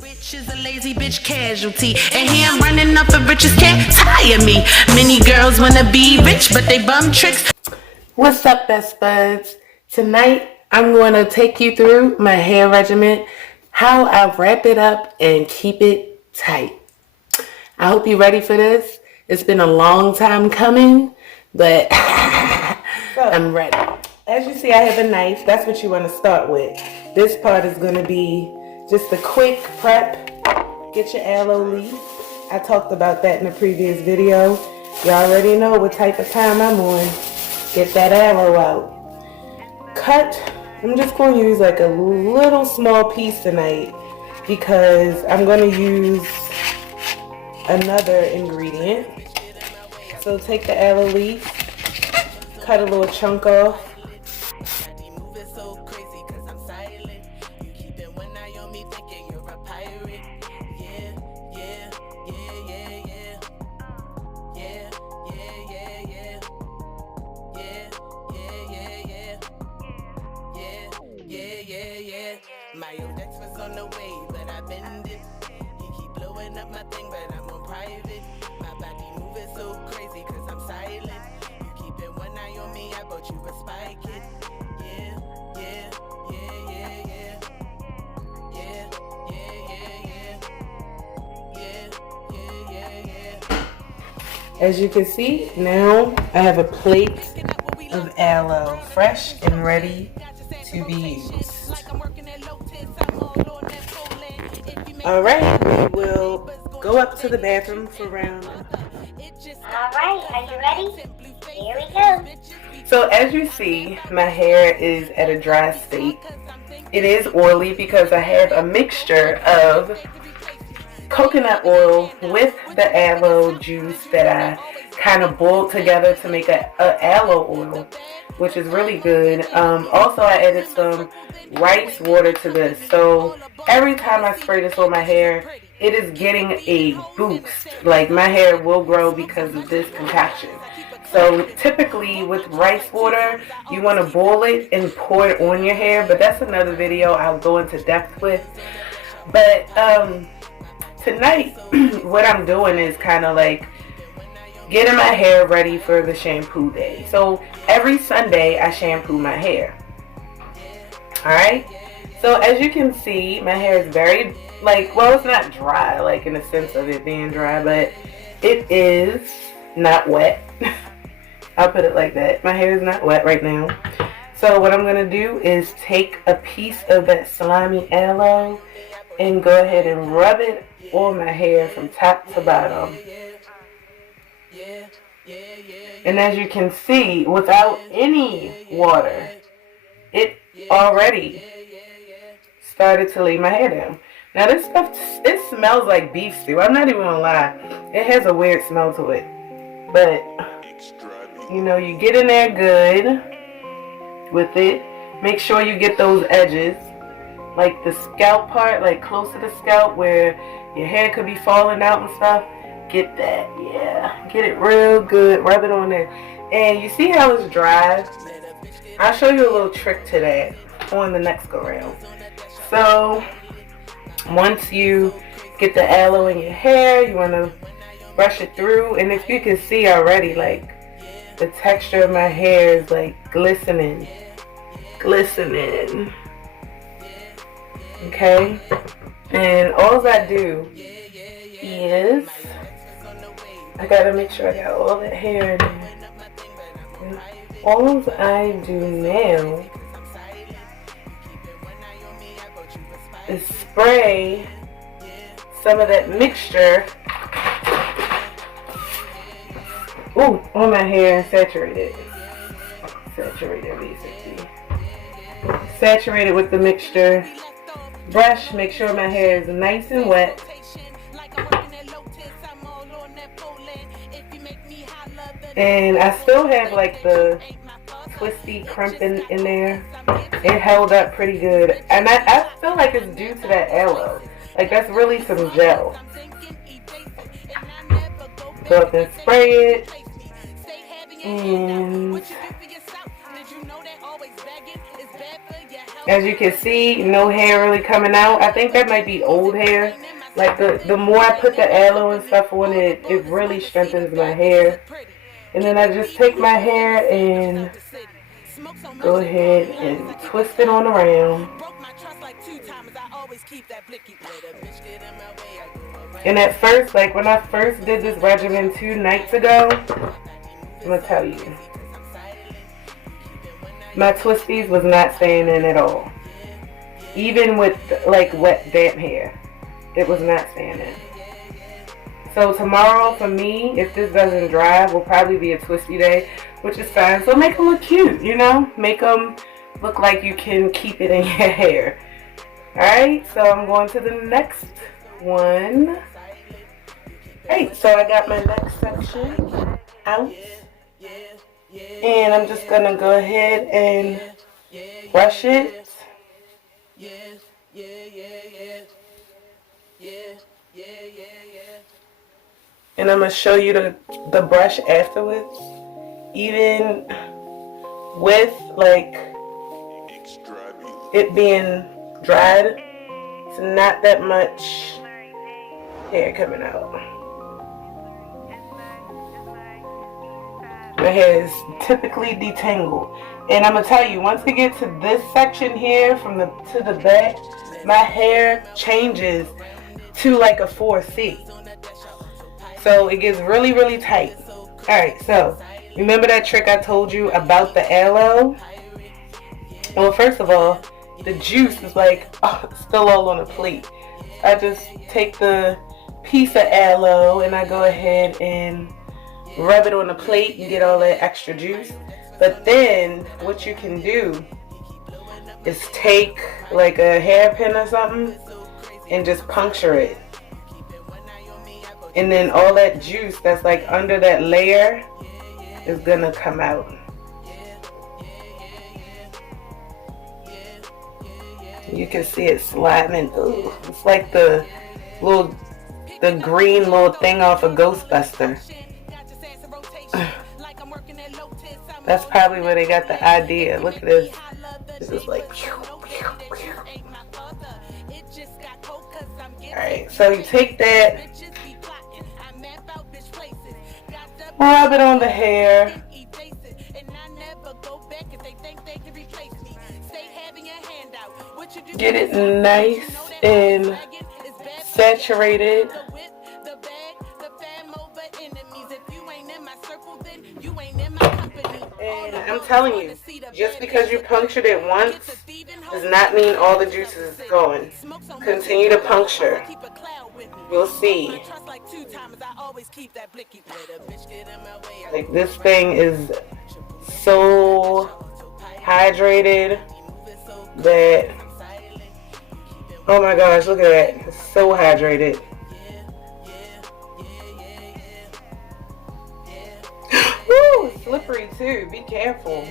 Rich is a lazy bitch casualty, and here I'm running off the richest, can't tire me. Many girls wanna be rich, but they bum tricks. What's up, best buds? Tonight I'm going to take you through my hair regimen, how I wrap it up and keep it tight. I hope you're ready for this. It's been a long time coming, but I'm ready. As you see, I have a knife. That's what you want to start with. This part is going to be just a quick prep. Get your aloe leaf. I talked about that in a previous video. You already know what type of time I'm on. Get that aloe out. Cut. I'm just going to use like a little small piece tonight because I'm going to use another ingredient. So take the aloe leaf, cut a little chunk off. My index was on the way, but I bend it. You keep blowing up my thing, but I'm on private. My body moving so crazy, cause I'm silent. You keeping one eye on me, I bought you a spike it. Yeah, yeah, yeah, yeah, yeah. Yeah, yeah, yeah, yeah. Yeah, yeah, yeah. As you can see, now I have a plate of aloe, fresh and ready to be used. Alright, we will go up to the bathroom for round. Alright, are you ready? Here we go. So as you see, my hair is at a dry state. It is oily because I have a mixture of coconut oil with the aloe juice that I kind of boiled together to make a aloe oil, which is really good. Also, I added some rice water to this. So every time I spray this on my hair, it is getting a boost. Like, my hair will grow because of this concoction. So typically with rice water, you want to boil it and pour it on your hair. But that's another video I'll go into depth with. But tonight, what I'm doing is kind of like getting my hair ready for the shampoo day. So every Sunday I shampoo my hair. Alright? So as you can see, my hair is very, like, well, it's not dry, like in the sense of it being dry, but it is not wet. I'll put it like that. My hair is not wet right now. So what I'm going to do is take a piece of that slimy aloe and go ahead and rub it on my hair from top to bottom. And as you can see, without any water, it already started to lay my hair down. Now this stuff, it smells like beef stew. I'm not even gonna lie. It has a weird smell to it. But, you know, you get in there good with it. Make sure you get those edges. Like the scalp part, like close to the scalp where your hair could be falling out and stuff. Get that, yeah. Get it real good. Rub it on there. And you see how it's dry? I'll show you a little trick to that on the next go round. So, once you get the aloe in your hair, you want to brush it through. And if you can see already, like, the texture of my hair is like glistening. Glistening. Okay? And all I do is, I gotta make sure I got all that hair in there. And all I do now is spray some of that mixture on my hair and saturate it. Saturate it basically. Saturate it with the mixture. Brush, make sure my hair is nice and wet. And I still have like the twisty crimping in there. It held up pretty good. And I feel like it's due to that aloe. Like, that's really some gel. Go up and spray it. And As you can see, no hair really coming out. I think that might be old hair. Like the more I put the aloe and stuff on it, it really strengthens my hair. And then I just take my hair and go ahead and twist it on around. And at first, like when I first did this regimen 2 nights ago, I'm gonna tell you, my twisties was not staying in at all. Even with like wet, damp hair, it was not staying in. So tomorrow for me, if this doesn't dry, will probably be a twisty day, which is fine. So make them look cute, you know? Make them look like you can keep it in your hair. Alright, so I'm going to the next one. Alright, so I got my next section out. And I'm just going to go ahead and brush it. And I'm going to show you the brush afterwards. Even with like it being dried, it's not that much hair coming out. My hair is typically detangled. And I'm going to tell you, once I get to this section here to the back, my hair changes to like a 4C. So it gets really, really tight. Alright, so remember that trick I told you about the aloe? Well, first of all, the juice is like still all on the plate. I just take the piece of aloe and I go ahead and rub it on the plate and get all that extra juice. But then what you can do is take like a hairpin or something and just puncture it. And then all that juice that's like under that layer is gonna come out. You can see it sliding. Ooh, it's like the green little thing off of Ghostbuster. That's probably where they got the idea. Look at this. This is like. Alright, so you take that, rub it on the hair, get it nice and saturated. And I'm telling you, just because you punctured it once does not mean all the juices is going. Continue to puncture. You'll see. Like this thing is so hydrated that, oh my gosh, look at that. It's so hydrated. Woo, slippery too. Be careful.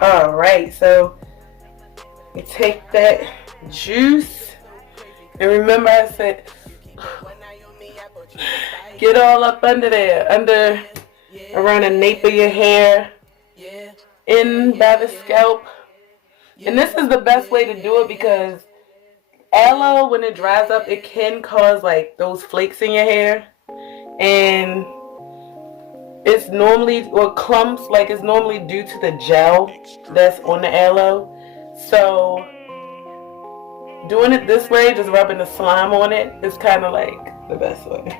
Alright, so you take that juice, and remember I said get all up under there, around the nape of your hair, in by the scalp. And this is the best way to do it because aloe, when it dries up, it can cause like those flakes in your hair, and it's normally, or clumps, like it's normally due to the gel that's on the aloe. So doing it this way, just rubbing the slime on it, is kind of like the best way.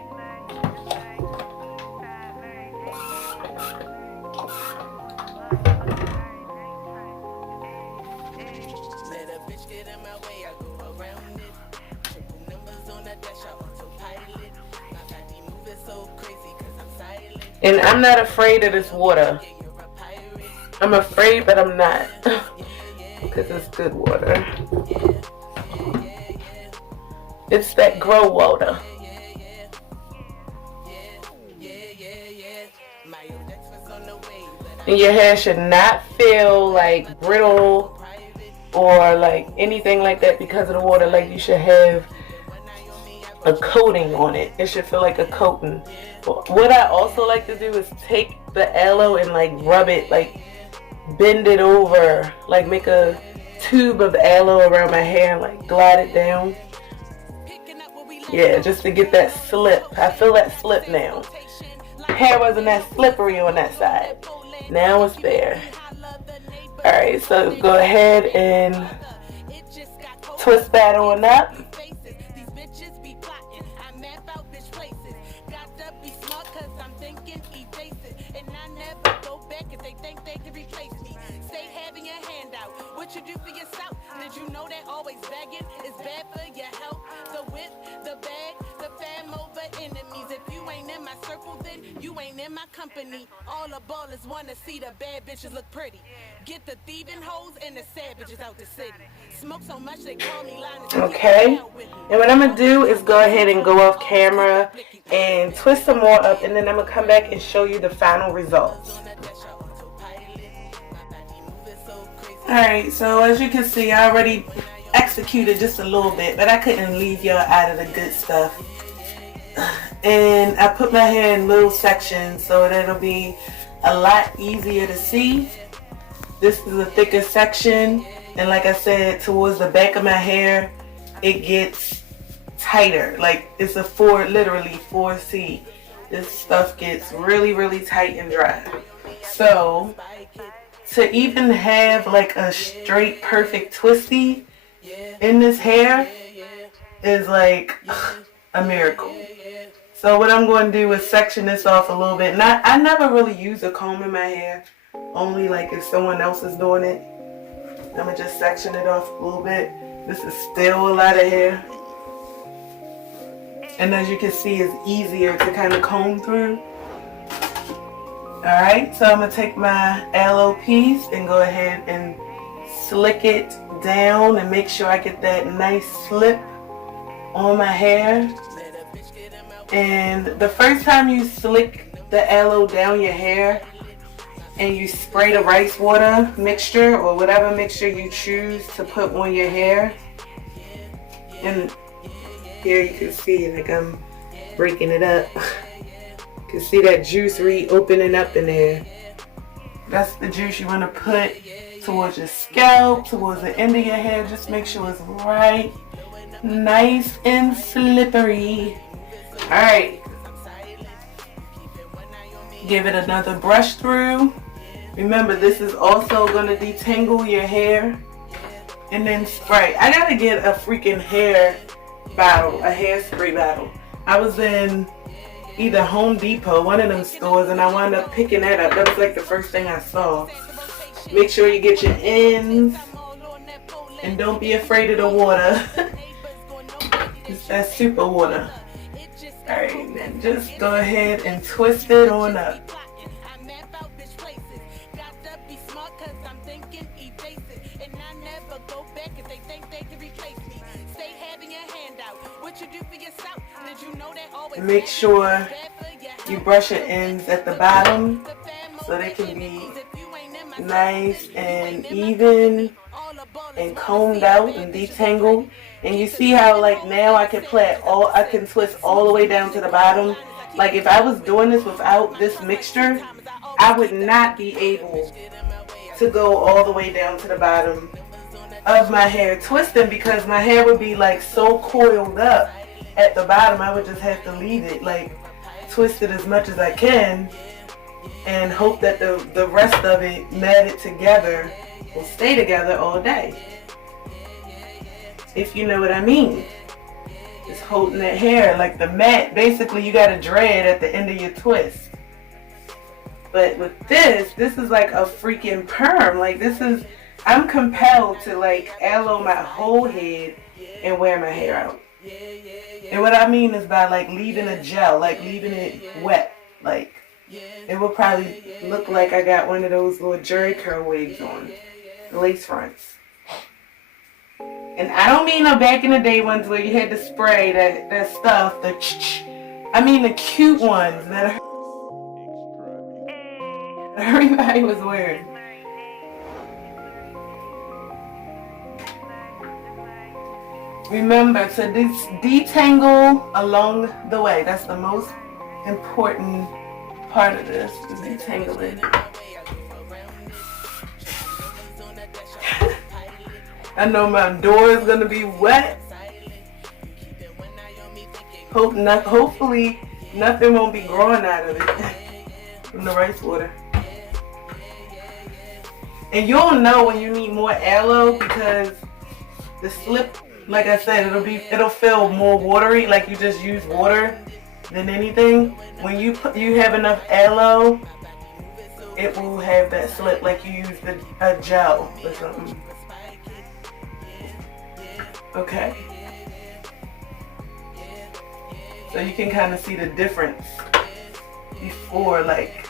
And I'm not afraid of this water. I'm afraid, but I'm not. Because it's good water. It's that grow water. And your hair should not feel like brittle or like anything like that because of the water. Like you should have a coating on it. It should feel like a coating. What I also like to do is take the aloe and like rub it, like bend it over, like make a tube of aloe around my hair and like glide it down. Yeah, just to get that slip. I feel that slip now. Hair wasn't that slippery on that side. Now it's there. Alright, so go ahead and twist that on up. What you do for yourself? Did you know that always begging is bad for your health? The whip, the bag, the fam over enemies. If you ain't in my circle, then you ain't in my company. All the ballers wanna see the bad bitches look pretty. Get the thieving hoes and the sad bitches out the city. Smoke so much they call me Linus. Okay. And what I'm gonna do is go ahead and go off camera and twist some more up, and then I'm gonna come back and show you the final results. Alright, so as you can see, I already executed just a little bit, but I couldn't leave y'all out of the good stuff. And I put my hair in little sections so that it'll be a lot easier to see. This is the thicker section, and like I said, towards the back of my hair, it gets tighter. Like it's a literally 4C. This stuff gets really, really tight and dry. So to even have like a straight perfect twisty in this hair is like a miracle. So what I'm going to do is section this off a little bit. I never really use a comb in my hair, only like if someone else is doing it. I'm going to just section it off a little bit. This is still a lot of hair. And as you can see, it's easier to kind of comb through. Alright, so I'm going to take my aloe piece and go ahead and slick it down and make sure I get that nice slip on my hair. And the first time you slick the aloe down your hair and you spray the rice water mixture or whatever mixture you choose to put on your hair, and here you can see like I'm breaking it up. You can see that juice reopening up in there. That's the juice you want to put towards your scalp, towards the end of your hair. Just make sure it's right, nice and slippery. Alright, give it another brush through. Remember, this is also going to detangle your hair. And then spray. I gotta get a freaking hair bottle, a hairspray bottle. I was in either Home Depot, one of them stores, and I wound up picking that up. That was like the first thing I saw. Make sure you get your ends, and don't be afraid of the water. It's that super water. Alright, then just go ahead and twist it on up. And make sure you brush your ends at the bottom so they can be nice and even and combed out and detangled. And you see how like now I can twist all the way down to the bottom. Like if I was doing this without this mixture, I would not be able to go all the way down to the bottom of my hair twisting, because my hair would be like so coiled up at the bottom. I would just have to leave it like twisted as much as I can and hope that the rest of it matted together will stay together all day. If you know what I mean. Just holding that hair like the mat. Basically you got to dread at the end of your twist. But with this is like a freaking perm. Like I'm compelled to like aloe my whole head and wear my hair out. And what I mean is by like leaving a gel, like leaving it wet. Like it will probably look like I got one of those little jerry curl wigs on, lace fronts. And I don't mean the back in the day ones where you had to spray that stuff, I mean the cute ones that everybody was wearing. Remember to detangle along the way. That's the most important part of this, is detangling. I know my door is gonna be wet. Hopefully nothing won't be growing out of it from the rice water. And you'll know when you need more aloe because the slip, like I said, it'll feel more watery, like you just use water than anything. When you have enough aloe, it will have that slip like you use a gel or something. Okay. So you can kind of see the difference before, like.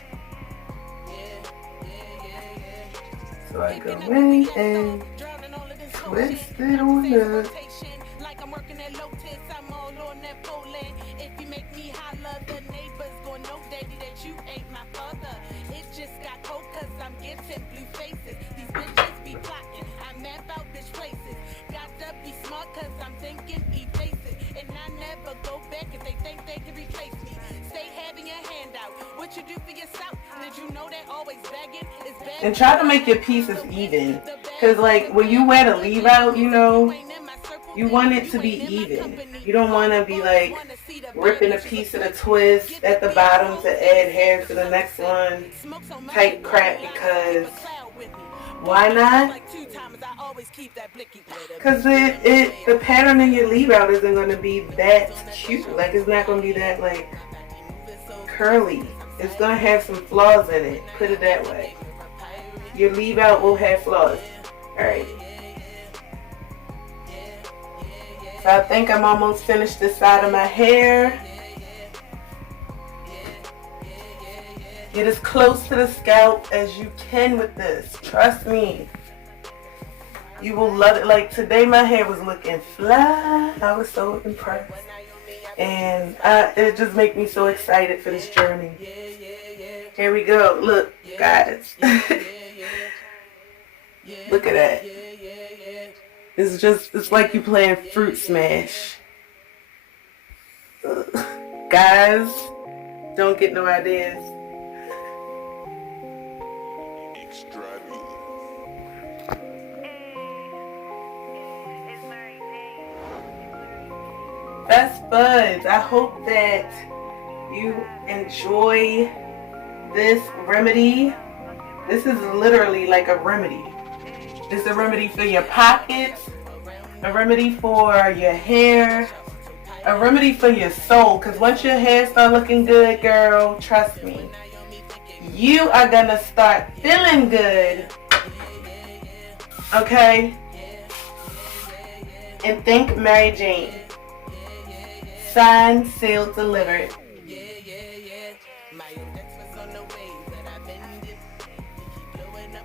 So I go in and twist it on up. If you make me holler, the neighbors gon' know, daddy, that you ain't my father. It just got cold cause I'm getting blue faces. These bitches be plotting, I map out bitch places. Got to be smart cause I'm thinking evasive. And I never go back if they think they can replace me. Stay having your hand out. What you do for yourself? Did you know that always begging is begging? And try to make your pieces even. Cause like when you wear the leave out, you know, you want it to be even. You don't want to be like ripping a piece of the twist at the bottom to add hair to the next one type crap, because why not? Because the pattern in your leave out isn't going to be that cute. Like, it's not going to be that like curly. It's going to have some flaws in it. Put it that way. Your leave out will have flaws. Alright. So I think I'm almost finished this side of my hair. Get as close to the scalp as you can with this. Trust me. You will love it. Like today my hair was looking fly. I was so impressed. And it just makes me so excited for this journey. Here we go. Look, guys. Look at that. It's like you playing Fruit Smash. Guys, don't get no ideas. Best buds, I hope that you enjoy this remedy. This is literally like a remedy. It's a remedy for your pockets, a remedy for your hair, a remedy for your soul. Because once your hair start looking good, girl, trust me, you are going to start feeling good. Okay? And think Mary Jane. Signed, sealed, delivered.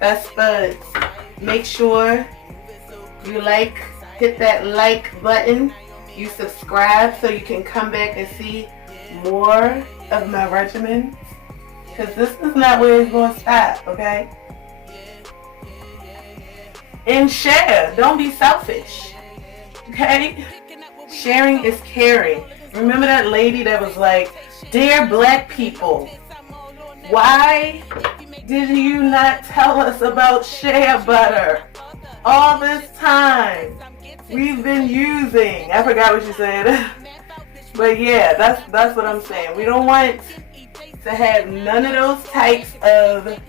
Best buds. Make sure you hit that like button. You subscribe so you can come back and see more of my regimen. Because this is not where it's going to stop, okay? And share. Don't be selfish. Okay? Sharing is caring. Remember that lady that was like, "Dear black people, why did you not tell us about shea butter all this time? We've been using," I forgot what she said. But yeah, that's what I'm saying. We don't want to have none of those types of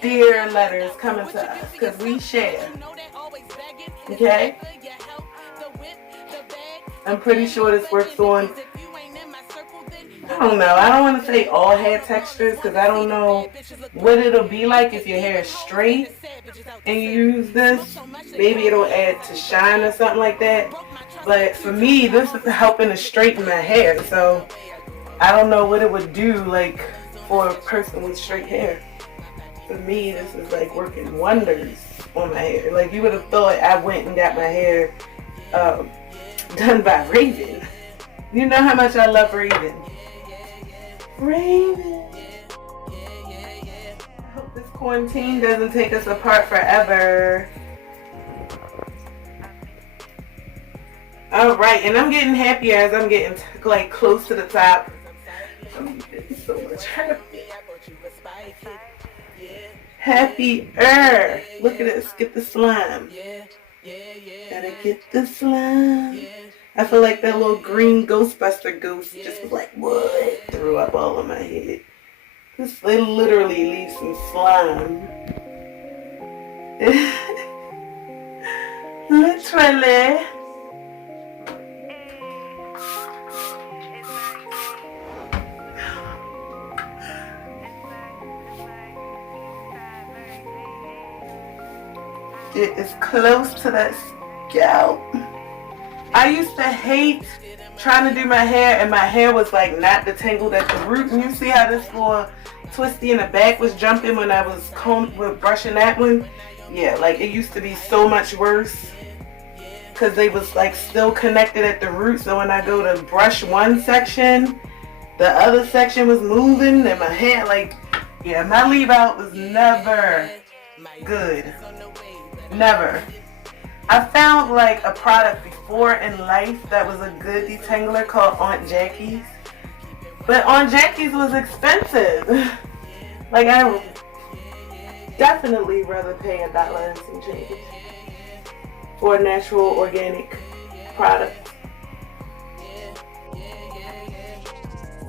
dear letters coming to us, because we share. Okay? I'm pretty sure this works on, I don't know. I don't want to say all hair textures because I don't know what it'll be like if your hair is straight and you use this. Maybe it'll add to shine or something like that. But for me, this is helping to straighten my hair. So I don't know what it would do like for a person with straight hair. For me, this is like working wonders on my hair. Like you would have thought I went and got my hair done by Raven. You know how much I love Raven. Raven. I hope this quarantine doesn't take us apart forever. All right, and I'm getting happier as I'm getting like close to the top. I'm getting so much happier. Happier. Look at this. Get the slime. Gotta get the slime. I feel like that little green Ghostbuster ghost just was like, what? Threw up all on my head. They literally leave some slime. Literally. Get as close to that scalp. I used to hate trying to do my hair, and my hair was like not detangled at the root. And you see how this little twisty in the back was jumping when I was brushing that one? Yeah, like it used to be so much worse because they was like still connected at the root. So when I go to brush one section, the other section was moving, and my hair, like, yeah, my leave out was never good. Never. I found like a product before in life that was a good detangler called Aunt Jackie's. But Aunt Jackie's was expensive. Like, I would definitely rather pay $1 and some change for a natural organic product.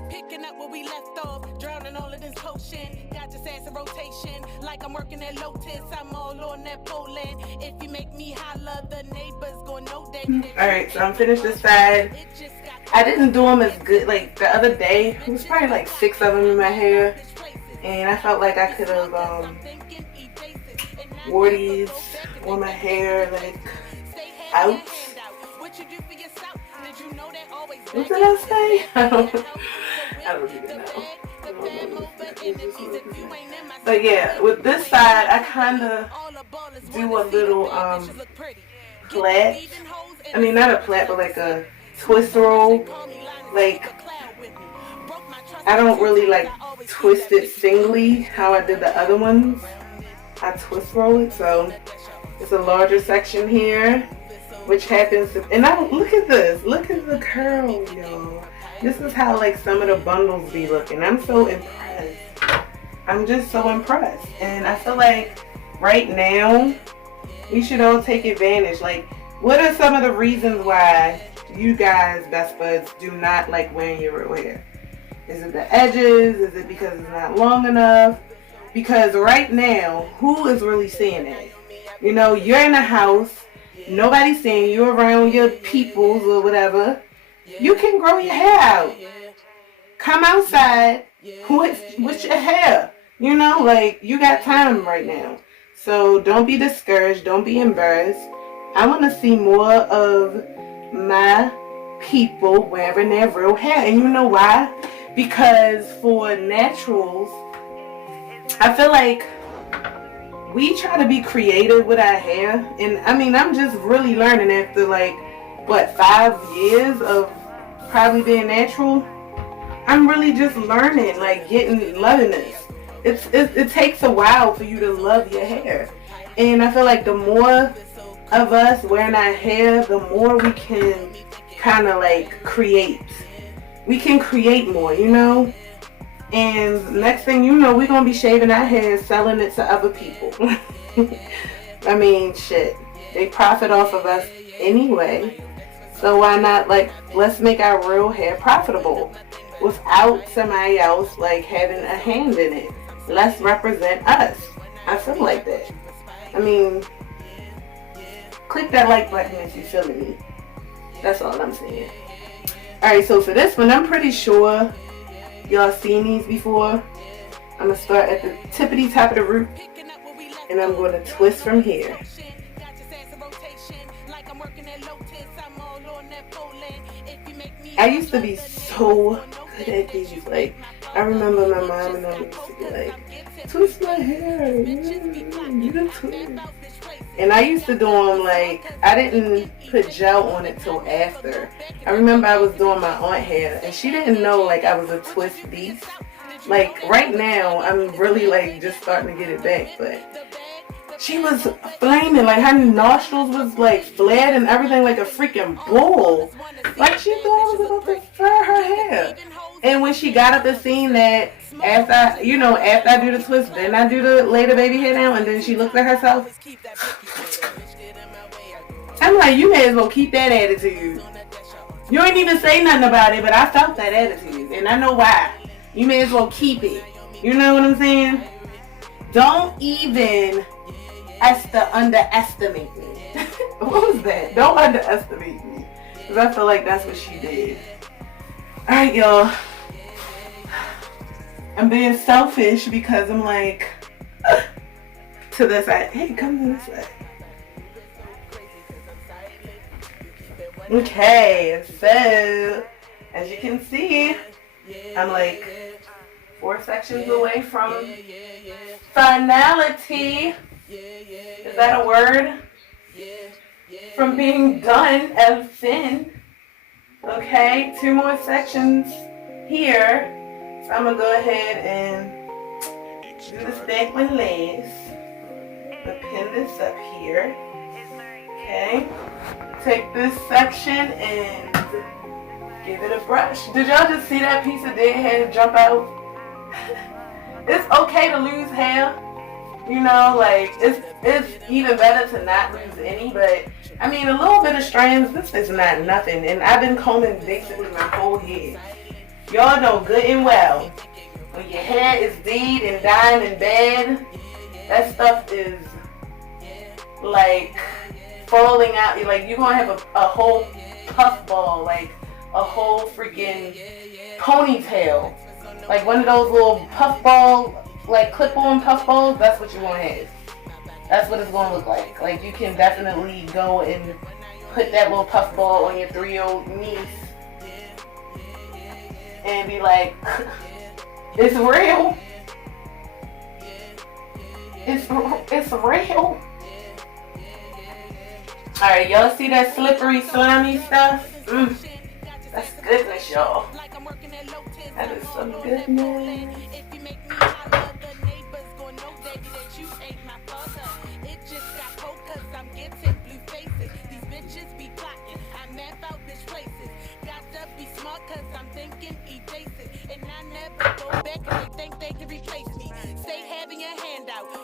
Picking up where we left off, drowning all of this potion. Got your ass in rotation, like I'm working at Lotus. I'm all on that Poland. If you make me holler, the neighbors gonna know that. Alright, so I'm finished this side. I didn't do them as good. Like the other day, there was probably like 6 of them in my hair, and I felt like I could have wore these on my hair like out. What did I say? I don't even know. But yeah, with this side, I kind of do a little plait. I mean, not a plait, but like a twist roll. Like, I don't really like twist it singly how I did the other ones. I twist roll it, so it's a larger section here, which happens to, and I look at this, look at the curl, y'all. This is how like some of the bundles be looking. I'm so impressed. I'm just so impressed, and I feel like right now we should all take advantage. Like, what are some of the reasons why you guys, best buds, do not like wearing your real hair? Is it the edges? Is it because it's not long enough? Because right now, who is really seeing it? You know, you're in a house, nobody's seeing you, around your peoples or whatever. You can grow your hair out. Come outside with your hair. You know, like, you got time right now. So don't be discouraged. Don't be embarrassed. I want to see more of my people wearing their real hair. And you know why? Because for naturals, I feel like we try to be creative with our hair. And I mean, I'm just really learning after like, what, 5 years of probably being natural. I'm really just learning, like loving this. It takes a while for you to love your hair. And I feel like the more of us wearing our hair, the more we can kind of like create. We can create more, you know? And next thing you know, we're going to be shaving our hair and selling it to other people. I mean, shit. They profit off of us anyway. So why not, like, let's make our real hair profitable without somebody else, like, having a hand in it. Let's represent us. I feel like that. I mean, click that like button if you're feeling me. That's all I'm saying. Alright, so for this one, I'm pretty sure y'all seen these before. I'm going to start at the tippity top of the root, and I'm going to twist from here. I used to be so good at these. Like, I remember my mom and I used to be like, twist my hair, you twist. And I used to do them like, I didn't put gel on it till after. I remember I was doing my aunt hair, and she didn't know like I was a twist beast. Like right now, I'm really like just starting to get it back, but she was flaming. Like her nostrils was like flared and everything like a freaking bull. Like she thought I was about to fur her hair. And when she got up the scene that after I do the twist, then I do the lay the baby hair down, and then she looked at herself. I'm like, you may as well keep that attitude. You ain't even say nothing about it, but I felt that attitude, and I know why. You may as well keep it. You know what I'm saying? Don't even underestimate me. What was that? Don't underestimate me. Because I feel like that's what she did. Alright, y'all. I'm being selfish because I'm like, to this side. Hey, come to this side. Okay, so, as you can see, I'm like 4 sections away from finality. Is that a word? From being done as thin. Okay, 2 more sections here. So I'm gonna go ahead and do this back with lace. I'm gonna pin this up here. Okay. Take this section and give it a brush. Did y'all just see that piece of dead hair jump out? It's okay to lose hair. You know, like, it's even better to not lose any, but, I mean, a little bit of strands, this is not nothing. And I've been combing basically my whole head. Y'all know good and well, when your hair is dead and dying and bad, that stuff is, like, falling out. Like, you're gonna have a whole puffball, like, a whole freaking ponytail. Like, one of those little puffball, like clip-on puffballs, that's what you're gonna have. That's what it's gonna look like. Like, you can definitely go and put that little puffball on your 3-year-old niece and be like, it's real. It's real. Alright, y'all see that slippery, slimy stuff? That's goodness, y'all. That is some goodness.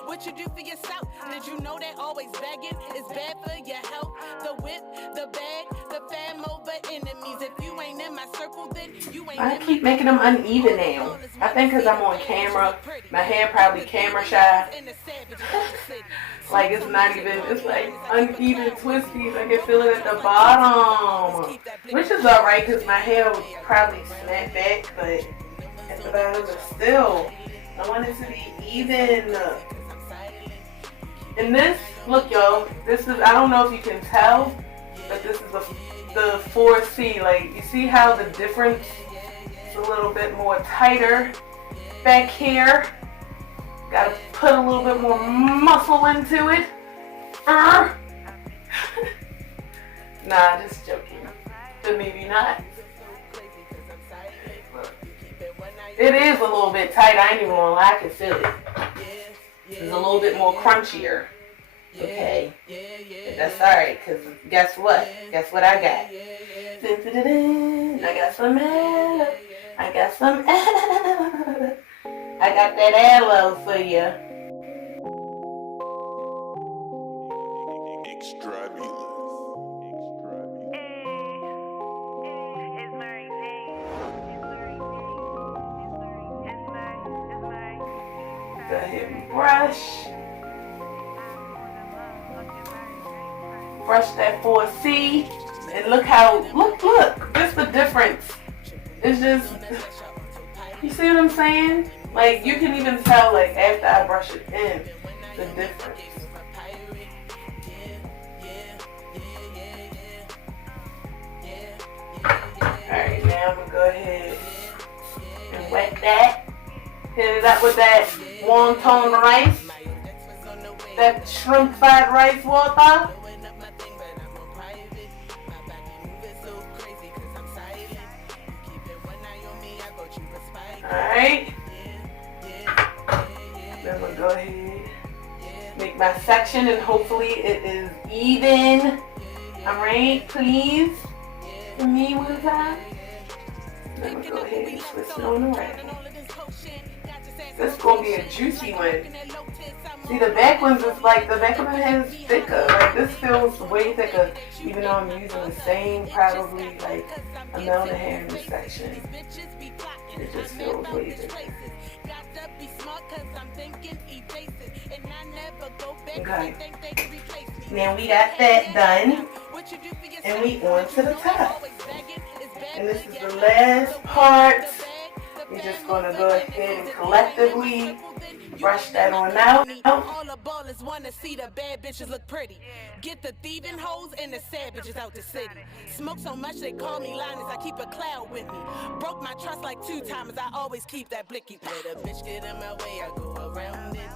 What you do for yourself? Did you know that always begging is bad for your health? The whip, the bag, the fam over enemies. If you ain't in my circle, then you ain't. I keep making them uneven now. I think because I'm on camera. My hair probably camera shy. Like, it's not even, it's like uneven twisties. I can feel it at the bottom. Which is alright because my hair would probably snap back, but at the bottom, but still, I want it to be even. And this, look y'all, this is, I don't know if you can tell, but this is the 4C. Like, you see how the difference is a little bit more tighter back here? Gotta put a little bit more muscle into it. Nah, just joking. But maybe not. It is a little bit tight, I ain't even gonna lie, I can feel it. It's a little bit more crunchier. Okay. But that's alright, because guess what? Guess what I got? I got some aloe. I got some aloe. I got that aloe for you. Go ahead and brush. Brush that 4C. And look how, look, just the difference. It's just, you see what I'm saying? Like, you can even tell, like, after I brush it in, the difference. Alright, now I'm going to go ahead and wet that. Hit it up with that wonton rice. That shrimp fried rice water. Alright. Then we'll go ahead, make my section, and hopefully it is even. Alright, please. For me one time. I'm gonna go ahead and twist it on the right. This is gonna be a juicy one. See, the back ones is like, the back one is thicker. Like, this feels way thicker, even though I'm using the same, probably, like, amount of hair in this section. It just feels way thicker. Okay. Now we got that done. And we on to the top. And this is the last part. We're just gonna go ahead and collectively brush that on out. All the ballers wanna see the bad bitches look pretty. Get the thieving hoes and the sad bitches out the city. Smoke so much they call me Linus, I keep a cloud with me. Broke my trust like 2 times, I always keep that blicky. Let a bitch get in my way, I go around it.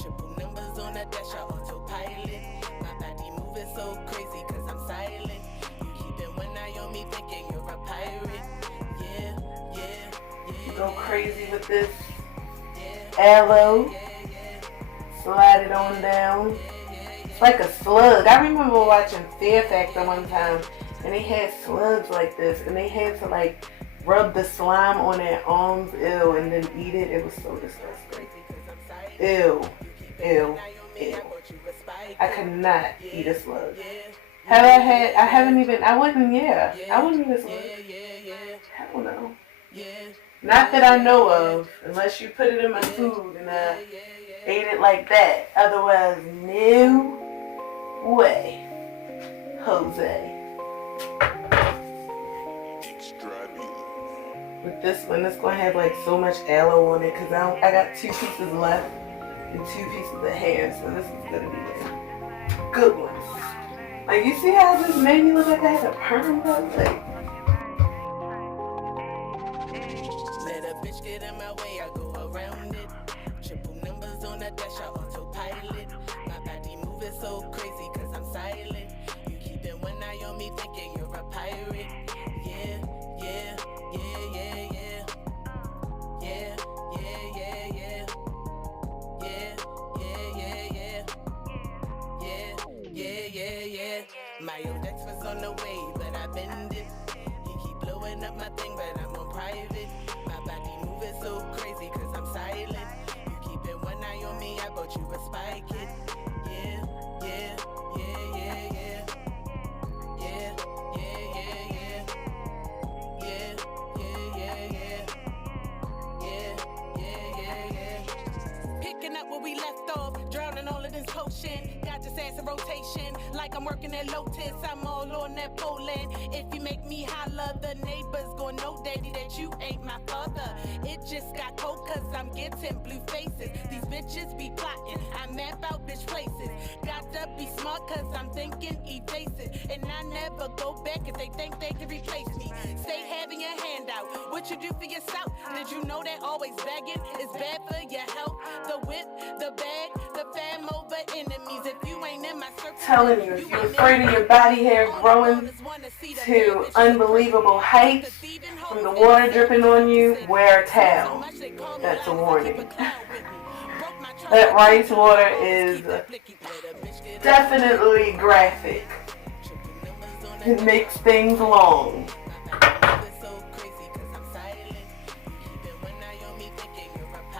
Triple numbers on the dash, I autopilot. My body moving so crazy cause I'm silent. You keeping one eye on me thinking you're a pirate. Yeah, yeah, yeah. Go crazy with this aloe. Slide it on down. It's like a slug. I remember watching Fear Factor one time, and they had slugs like this, and they had to like rub the slime on their arms, ew, and then eat it. It was so disgusting. Ew, ew, ew. I could not eat a slug. Have I had? I haven't even. I wouldn't. Yeah, I wouldn't eat a slug. Hell no. Not that I know of, unless you put it in my food and I ate it like that. Otherwise, no way. Jose. With this one, it's going to have like so much aloe on it because I got 2 pieces left and 2 pieces of hair. So this is going to be a good one. Like, you see how this made me look like I had a perm though? Like, get in my way, I go around it. Triple numbers on the dash, I autopilot. My body moving so crazy cause I'm silent. You keeping one eye on me thinking you're a pirate. Yeah, yeah, yeah, yeah, yeah. Yeah, yeah, yeah, yeah. Yeah, yeah, yeah, yeah. Yeah, yeah, yeah, yeah. My Odex was on the way, but I bend it. He keep blowing up my thing, but I'm on private. My body moving so crazy cause I'm silent. You keeping one eye on me, I bought you a spike it. Yeah, yeah, yeah, yeah, yeah. Yeah, yeah, yeah, yeah. Yeah, yeah, yeah, yeah. Yeah, yeah, yeah, yeah. Picking up where we left off, drowning all of this potion. Got this ass in rotation, like I'm working at Lotus. I'm all on that Poland. If you make me holler, the neighbors gon' know, daddy, that you ain't my father. It just got cold cause I'm getting blue faces. These bitches be plotting, I map out bitch places. Got to be smart cause I'm thinking evasive. And I never go back if they think they can replace me. Stay having your hand out, what you do for yourself? Did you know that always begging is bad for your health? The whip, the bag, the fam over enemies. If you ain't in my circle, telling you, if you're afraid of your body hair growing to unbelievable heights from the water dripping on you, wear a towel. That's a warning. That rice water is definitely graphic. It makes things long.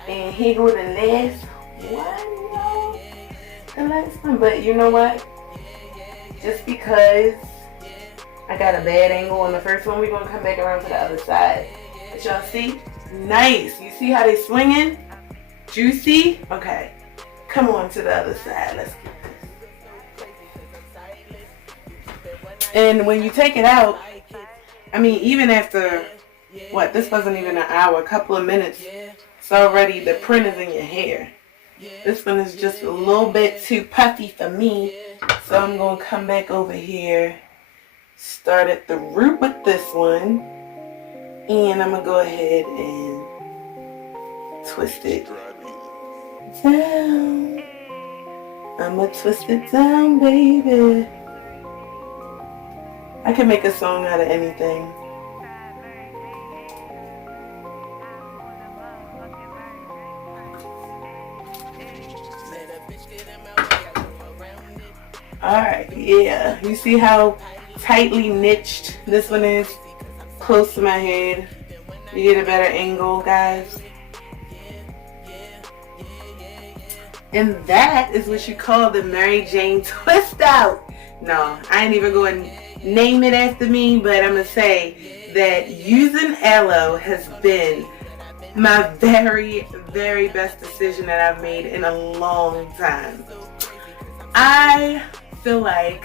And here go the last one, y'all. The last one, but you know what? Just because I got a bad angle on the first one, we're going to come back around to the other side. But y'all see? Nice. You see how they swinging? Juicy? Okay. Come on to the other side. Let's get this. And when you take it out, I mean, even after, what, this wasn't even an hour, a couple of minutes, it's already, the print is in your hair. This one is just a little bit too puffy for me. So I'm going to come back over here, start at the root with this one, and I'm going to go ahead and twist it down. I'm going to twist it down, baby. I can make a song out of anything. Alright, yeah. You see how tightly niched this one is? Close to my head. You get a better angle, guys. And that is what you call the Mary Jane twist out. No, I ain't even going to name it after me, but I'm going to say that using aloe has been my very, very best decision that I've made in a long time. I feel like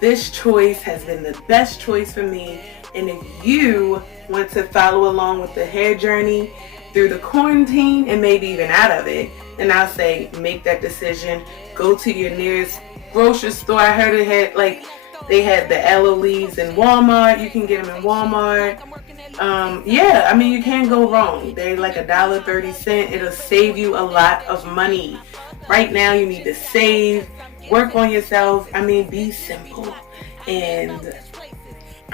this choice has been the best choice for me, and if you want to follow along with the hair journey through the quarantine and maybe even out of it, then I'll say make that decision. Go to your nearest grocery store. I heard they had the aloe leaves in Walmart. You can get them in Walmart. Yeah, I mean, you can't go wrong. They're like $1.30. It'll save you a lot of money. Right now, you need to save, work on yourself. I mean, be simple. And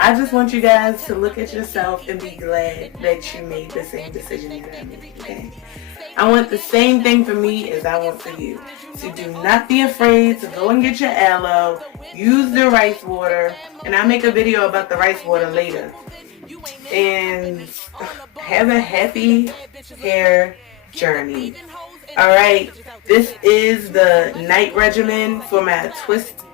I just want you guys to look at yourself and be glad that you made the same decision that I made, okay? I want the same thing for me as I want for you. So do not be afraid to go and get your aloe, use the rice water, and I'll make a video about the rice water later. And have a happy hair journey. Alright, this is the night regimen for my twist.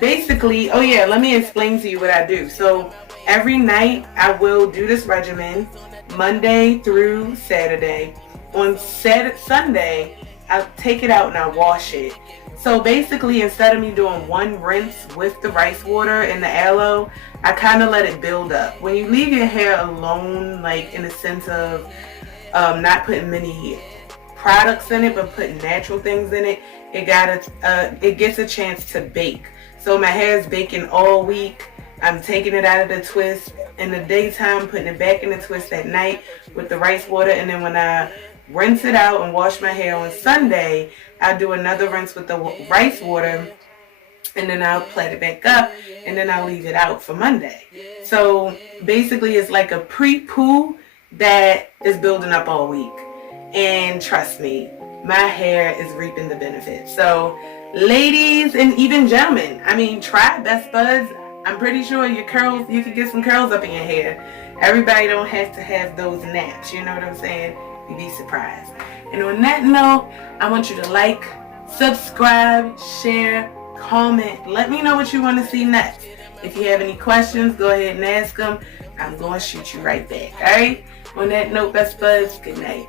Basically, oh yeah, let me explain to you what I do. So every night I will do this regimen Monday through Saturday. On Sunday, I'll take it out and I'll wash it. So basically, instead of me doing one rinse with the rice water and the aloe, I kind of let it build up. When you leave your hair alone, like in the sense of not putting many products in it, but putting natural things in it, it gets a chance to bake. So my hair is baking all week. I'm taking it out of the twist in the daytime, putting it back in the twist at night with the rice water, and then when I rinse it out and wash my hair on Sunday, I'll do another rinse with the rice water, and then I'll plait it back up, and then I'll leave it out for Monday. So basically it's like a pre-poo that is building up all week. And trust me, my hair is reaping the benefits. So ladies and even gentlemen, I mean, try Best Buds. I'm pretty sure your curls, you can get some curls up in your hair. Everybody don't have to have those naps, you know what I'm saying? You'd be surprised. And on that note, I want you to like, subscribe, share, comment. Let me know what you want to see next. If you have any questions, go ahead and ask them. I'm going to shoot you right back, alright? On that note, Best Buds, good night.